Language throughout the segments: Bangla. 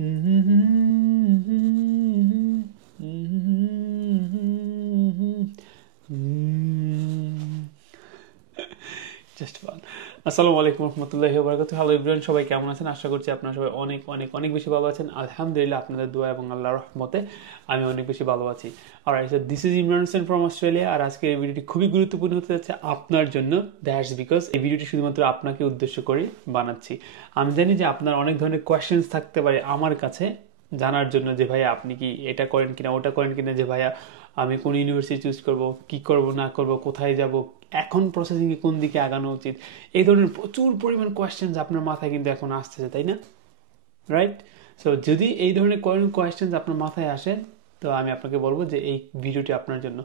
Just fun. আসসালামু আলাইকুম রহমতুল্লাহি ওয়া বারাকাতুহু। হ্যালো এভরিওয়ান, সবাই কেমন আছেন? আশা করছি আপনারা সবাই অনেক অনেক অনেক বেশি ভালো আছেন। আলহামদুলিল্লাহ, আপনাদের দোয়া এবং আল্লাহর রহমতে আমি অনেক বেশি ভালো আছি। Alright, so this is Imran Hossain from Australia. আর আজকে এই ভিডিওটি খুবই গুরুত্বপূর্ণ হতে যাচ্ছে আপনার জন্য। দ্যাটস বিকজ এই ভিডিওটি শুধুমাত্র আপনাকে উদ্দেশ্য করে বানাচ্ছি। আমি জানি যে আপনার অনেক ধরনের কোয়েশ্চেন্স থাকতে পারে আমার কাছে জানার জন্য, যে ভাইয়া আপনি কি এটা করেন কিনা, ওটা করেন কিনা, যে ভাইয়া আমি কোন ইউনিভার্সিটি চুজ করব, কি করব না করব, কোথায় যাব, এখন প্রসেসিংয়ে কোন দিকে আগানো উচিত। এই ধরনের প্রচুর পরিমাণ কোয়েশ্চেন্স আপনার মাথায় কিন্তু এখন আসতেছে, তাই না? রাইট। সো যদি এই ধরনের কোয়েশ্চেন্স আপনার মাথায় আসে, তো আমি আপনাকে বলবো যে এই ভিডিওটি আপনার জন্য।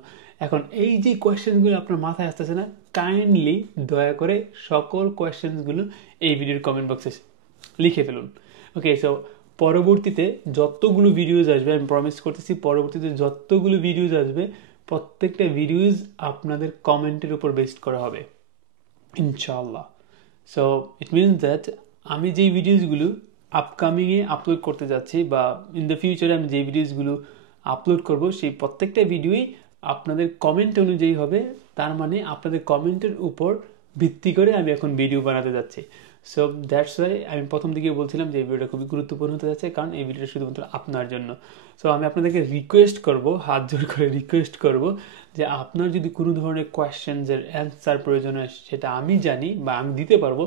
এখন এই যে কোয়েশ্চেন্সগুলো আপনার মাথায় আসতেছে না, কাইন্ডলি দয়া করে সকল কোয়েশ্চেন্সগুলো এই ভিডিওর কমেন্ট বক্সে লিখে ফেলুন। ওকে, সো পরবর্তীতে যতগুলো ভিডিওজ আসবে, আমি প্রমিস করতেছি, পরবর্তীতে যতগুলো ভিডিওজ আসবে প্রত্যেকটা ভিডিওজ আপনাদের কমেন্টের উপর বেসড করা হবে ইনশাআল্লাহ। সো ইট মিনস দ্যাট আমি যেই ভিডিওসগুলো আপকামিংয়ে আপলোড করতে যাচ্ছি, বা ইন দ্য ফিউচারে আমি যেই ভিডিওসগুলো আপলোড করব, সেই প্রত্যেকটা ভিডিওই আপনাদের কমেন্ট অনুযায়ী হবে। তার মানে আপনাদের কমেন্টের উপর ভিত্তি করে আমি এখন ভিডিও বানাতে যাচ্ছি। সো দ্যাটস ওয়াই আমি প্রথম দিকে বলছিলাম যে এই ভিডিওটা খুবই গুরুত্বপূর্ণ হতে যাচ্ছে, কারণ এই ভিডিওটা শুধুমাত্র আপনার জন্য। সো আমি আপনাদেরকে রিকোয়েস্ট করব, হাত জোর করে রিকোয়েস্ট করব, যে আপনার যদি কোনো ধরনের কোয়েশ্চেন্সের অ্যান্সার প্রয়োজন হয়, সেটা আমি জানি বা আমি দিতে পারবো,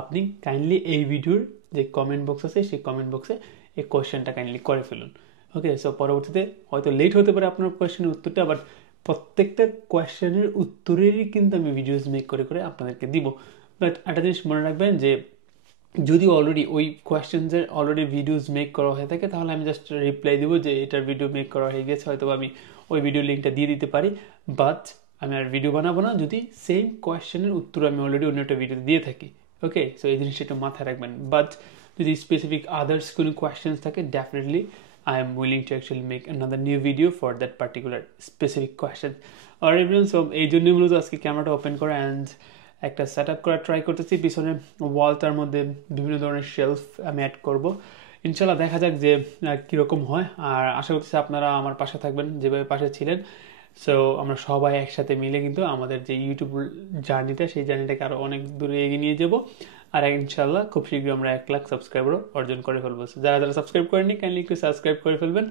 আপনি কাইন্ডলি এই ভিডিওর যে কমেন্ট বক্স আছে সেই কমেন্ট বক্সে এই কোয়েশ্চেনটা কাইন্ডলি করে ফেলুন। ওকে, সো পরবর্তীতে হয়তো লেট হতে পারে আপনার কোয়েশ্চেনের উত্তরটা, বাট প্রত্যেকটা কোয়েশ্চেনের উত্তরেরই কিন্তু আমি ভিডিওস মেক করে করে আপনাদেরকে দিব। বাট একটা জিনিস মনে রাখবেন যে যদি অলরেডি ওই কোয়েশ্চেন্সের অলরেডি ভিডিওস মেক করা হয়ে থাকে, তাহলে আমি জাস্ট রিপ্লাই দিব যে এটার ভিডিও মেক করা হয়ে গেছে, হয়তো আমি ওই ভিডিও লিঙ্কটা দিয়ে দিতে পারি। বাট আমি আর ভিডিও বানাবো না যদি সেম কোয়েশ্চেনের উত্তর আমি অলরেডি অন্য একটা ভিডিওতে দিয়ে থাকি। ওকে, সো এই জিনিসটা একটু মাথায় রাখবেন। বাট যদি স্পেসিফিক আদার্স কোনো কোয়েশ্চেন্স থাকে, definitely I am willing to actually make another new video for that particular specific question. আর এভরিওয়ান, সো এই জন্যই মূলত আজকে ক্যামেরাটা ওপেন করা অ্যান্ড একটা সেট আপ করার ট্রাই করতেছি। পিছনে ওয়ালটার মধ্যে বিভিন্ন ধরনের শেলফ আমি অ্যাড করব। ইনশাল্লাহ দেখা যাক যে কীরকম হয়। আর আশা করতেছি আপনারা আমার পাশে থাকবেন, যেভাবে পাশে ছিলেন। সো আমরা সবাই একসাথে মিলে কিন্তু আমাদের যে ইউটিউব জার্নিটা, সেই জার্নিটাকে আরও অনেক দূরে এগিয়ে নিয়ে যাব। আর ইনশাল্লাহ খুব শীঘ্রই আমরা 1 লাখ সাবস্ক্রাইবারও অর্জন করে ফেলবো। যারা যারা সাবস্ক্রাইব করেননি, কাইন্ডলি একটু সাবস্ক্রাইব করে ফেলবেন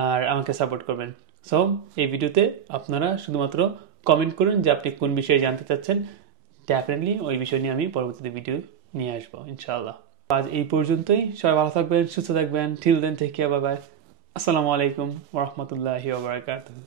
আর আমাকে সাপোর্ট করবেন। সো এই ভিডিওতে আপনারা শুধুমাত্র কমেন্ট করুন যে আপনি কোন বিষয়ে জানতে চাচ্ছেন। ডেফিনেটলি ওই বিষয় নিয়ে আমি পরবর্তীতে ভিডিও নিয়ে আসবো ইনশাআল্লাহ। আজ এই পর্যন্তই। সবাই ভালো থাকবেন, সুস্থ থাকবেন। Till then, take care, bye bye. আসসালামু আলাইকুম ওয়া রাহমাতুল্লাহি ওয়া বারাকাতুহু।